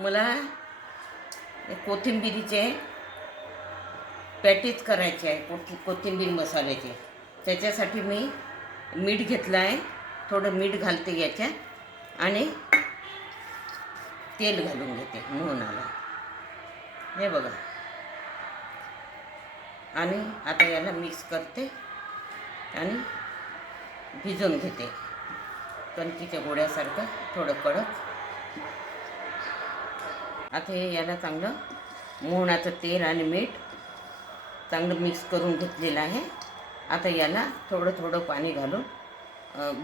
मला कोथिंबिरीचे पॅटीज करायचे आहे, कोथिंबीर मसाल्याचे. त्याच्यासाठी मी मीठ घेतलं आहे, थोडं मीठ घालते याच्यात आणि तेल घालून घेते मोहनाला. हे बघा. आणि आता याला मिक्स करते आणि भिजवून घेते कणकीच्या गोळ्यासारखं, थोडं कडक. आता हे याला चांगलं मोहनाचं तेल आणि मीठ चांगलं मिक्स करून घेतलेलं आहे. आता याला थोडं थोडं पाणी घालून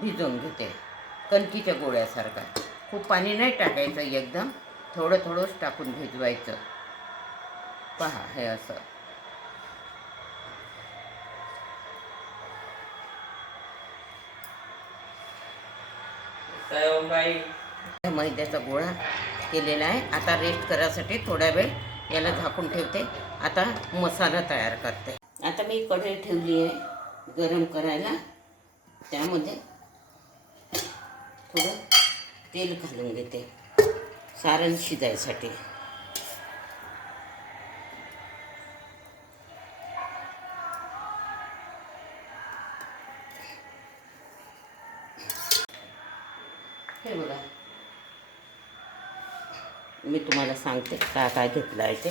भिजवून घेते कणकीच्या गोळ्यासारखा. खूप पाणी नाही टाकायचं, एकदम थोडं थोडंच टाकून भिजवायचं. पहा हे असं. मैद्याचा गोळा केलेला आहे. आता रेस्ट करायसाठी थोडा वेळ याला झाकून ठेवते. आता मसाला तयार करते. आता मी कढई ठेवली आहे गरम करायला. त्यामध्ये थोडं तेल घालून घेते सारण शिजायसाठी. हे बघा, मी तुम्हाला सांगते काय काय घेतलं आहे ते.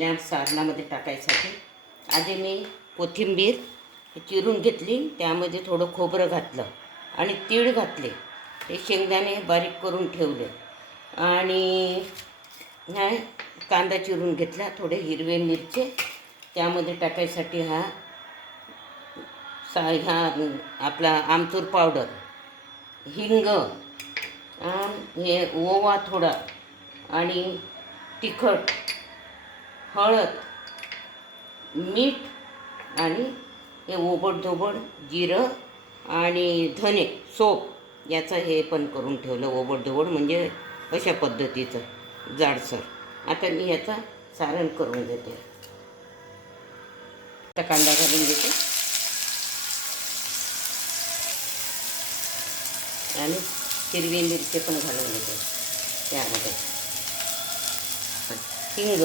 या सारणामध्ये टाकायसाठी आधी मी कोथिंबीर चिरून घेतली, त्यामध्ये थोडं खोबरं घातलं आणि तीळ घातले. हे शेंगदाणे बारीक करून ठेवले आणि कांदा चिरून घेतला. थोडे हिरवे मिरचे त्यामध्ये टाकायसाठी ह्या आपला आमचूर पावडर, हिंग, हे ओवा थोडा आणि तिखट, हळद, मीठ आणि हे ओबडधोबड जिरं आणि धने, सोप याचं हे पण करून ठेवलं ओबडधोबड, म्हणजे अशा पद्धतीचं जाडसर. आता मी याचा सारण करून घेते. आता कांदा घालून घेते आणि हिरवी मिरची पण घालून घेते. त्यामध्ये हिंग,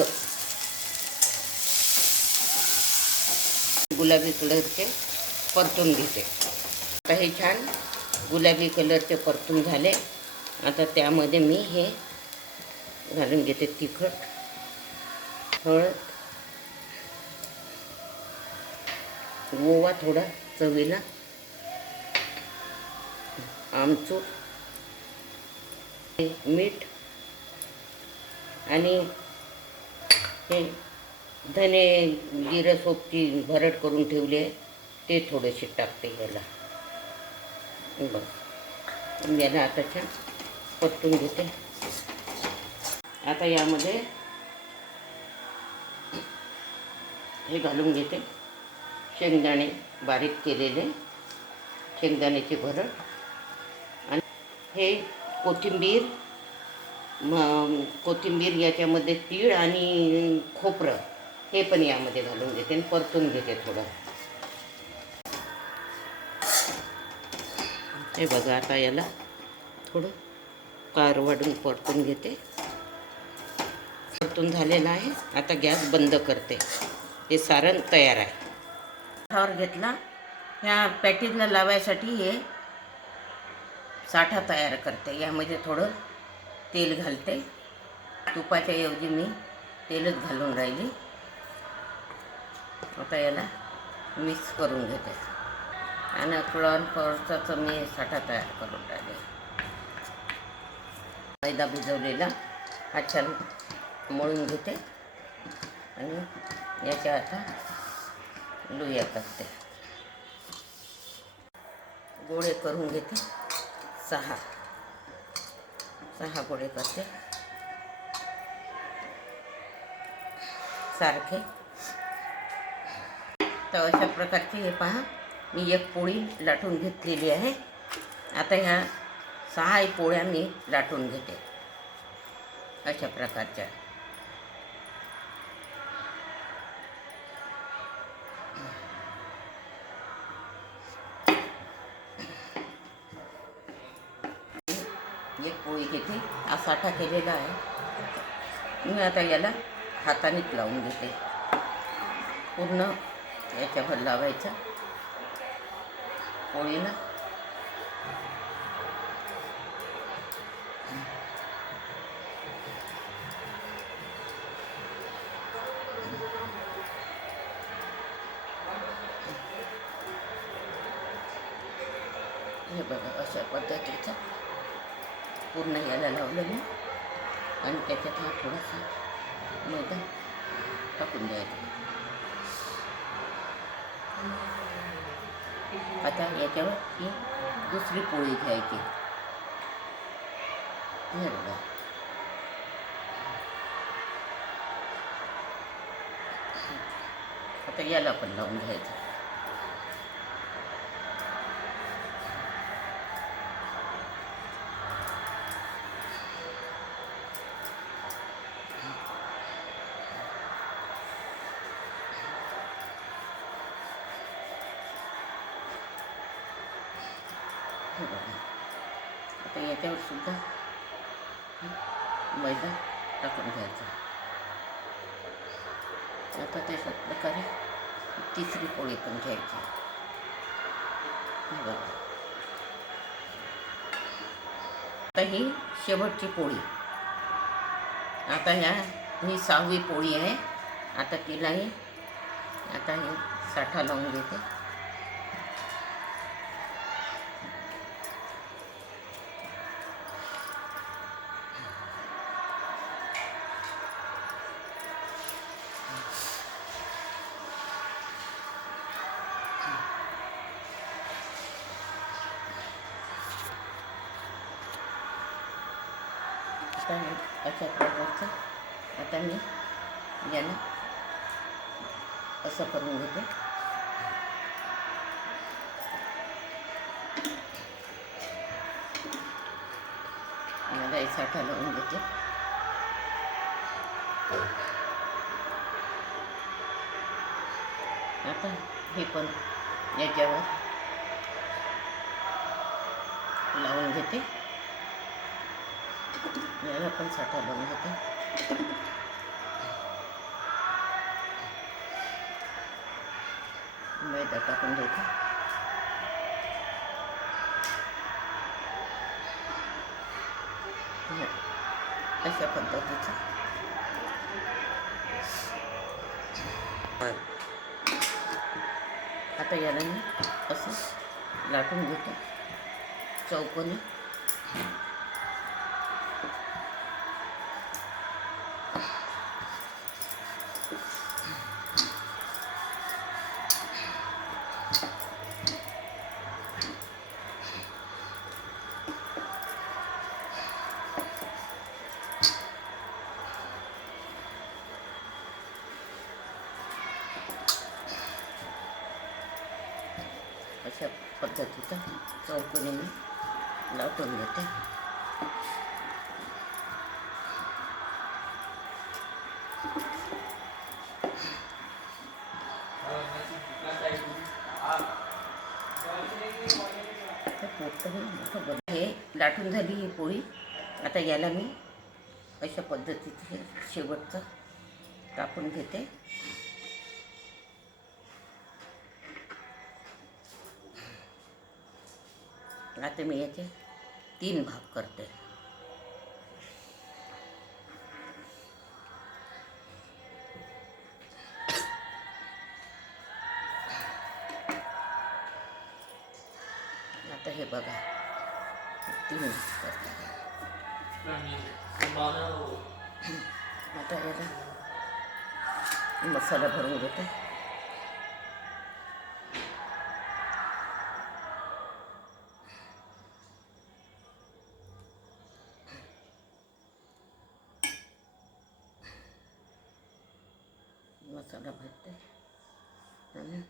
गुलाबी कलरचे परतून घेते. आता हे छान गुलाबी कलरचे परतून झाले. आता त्यामध्ये मी हे घालून घेते तिखट, हळद, ओवा थोडा चवीला, आमचूर, मीठ आणि हे धने जिरं सोपची भरड करून ठेवली आहे ते थोडेसे टाकते याला. बस याला आता छान परतून घेते. आता यामध्ये हे घालून घेते शेंगदाणे बारीक केलेले, शेंगदाण्याची भरड आणि हे कोथिंबीर याच्यामध्ये तीळ आणि खोबरं हे पण यामध्ये घालून घेते आणि परतून घेते थोडं. हे बघा, आता याला थोडं कार वाढून परतून घेते. परतून झालेलं आहे. आता गॅस बंद करते. हे सारण तयार आहे. साठावर घेतला. ह्या पॅटीजला लावायसाठी हे साठा तयार करते. यामध्ये थोडं तेल घालते. तुपाच्या ऐवजी मी तेलच घालून राहिली. आता याला मिक्स करून घेते आणि कॉर्नफ्लॉवरचा मी साठा तयार करून राहिले. मैदा भिजवलेला हा छान मळून घेते आणि याच्या आता लुया करते. गोळे करून घेते. 6 गोळे करते सारखे. तर अशा प्रकारची हे पहा, मी एक पोळी लाटून घेतलेली आहे. आता ह्या 6 पोळ्या मी लाटून घेते अशा प्रकारच्या. एक पोळी घेते. हा साठा केलेला आहे. मी आता याला हातानेच लावून घेते. पूर्ण याच्यावर लावायचा पोळीला. हे बघा अशा पद्धतीचं पूर्ण याला लावलं मी. आणि त्याच्यात हा थोडासा मैदा टाकून द्यायचा. आता याच्यावर ही दुसरी पोळी घ्यायची. हे बघा आता याला पण लावून घ्यायचं. हे बघा आता याच्यावर सुद्धा मैदा टाकून घ्यायचा. आता तशाच प्रकारे तिसरी पोळी पण घ्यायची. हे बघा आता ही शेवटची पोळी. आता ही 6वी पोळी आहे. आता तिलाही आता हे साठा लावून घेते. अशा प्रकारचं आता मी याला असं करून घेते. याला साठा लावून घेते. आता हे पण याच्यावर लावून घेते. याला पण साठा लावून घेते. मैदा टाकून द्यायचा. अशा पद्धतीचं आता याला मी असं लाटून घेते चौकोनी. अशा पद्धतीचा चौकोनी मी लाटून घेते. हे लाटून झाली ही पोळी. आता याला मी अशा पद्धतीचे शेवटचं कापून घेते. आता मी याचे 3 भाग करते. आता हे बघा 3 भाग करते. आता याला मसाला भरून घेते. मसाला भरते आणि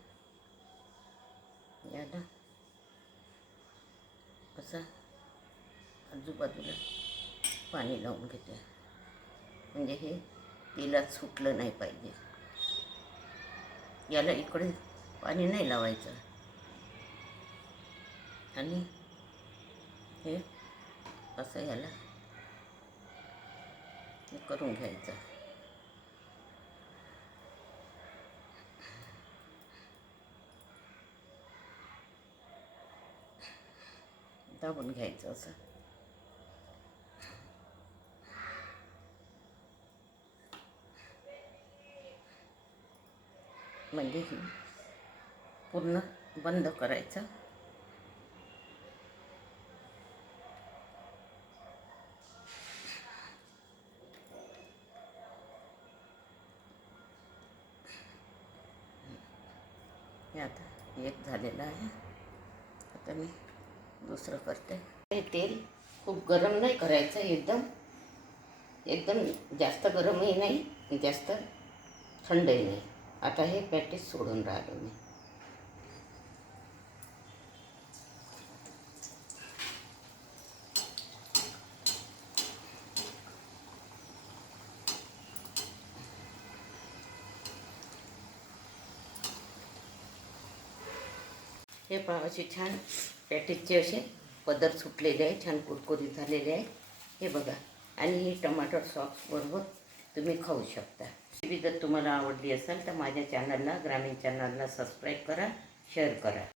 याला असं आजूबाजूला पाणी लावून घेते. म्हणजे हे तेलात सुटलं नाही पाहिजे. याला इकडे पाणी नाही लावायचं. आणि हे असं याला हे करून घ्यायचं. दाबून घ्यायचं असं. म्हणजे ही पूर्ण बंद करायचं. हे आता एक झालेलं आहे. आता मी दुसरं करते. हे तेल खूप गरम नाही करायचं, एकदम एकदम जास्त गरमही नाही, जास्त थंडही नाही. आता हे पॅटीस सोडून राहिलो मी. हे पहा, असे छान पॅटीसचे असे पदर सुटलेले आहे, छान कुरकुरीत झालेले आहे. हे बघा. आणि ही टमाटर सॉस बरोबर तुम्ही खाऊ शकता. रेसिपी जर तुम्हाला आवडली असेल तर माझ्या चॅनलला, ग्रामीण चॅनलला सबस्क्राईब करा, शेअर करा.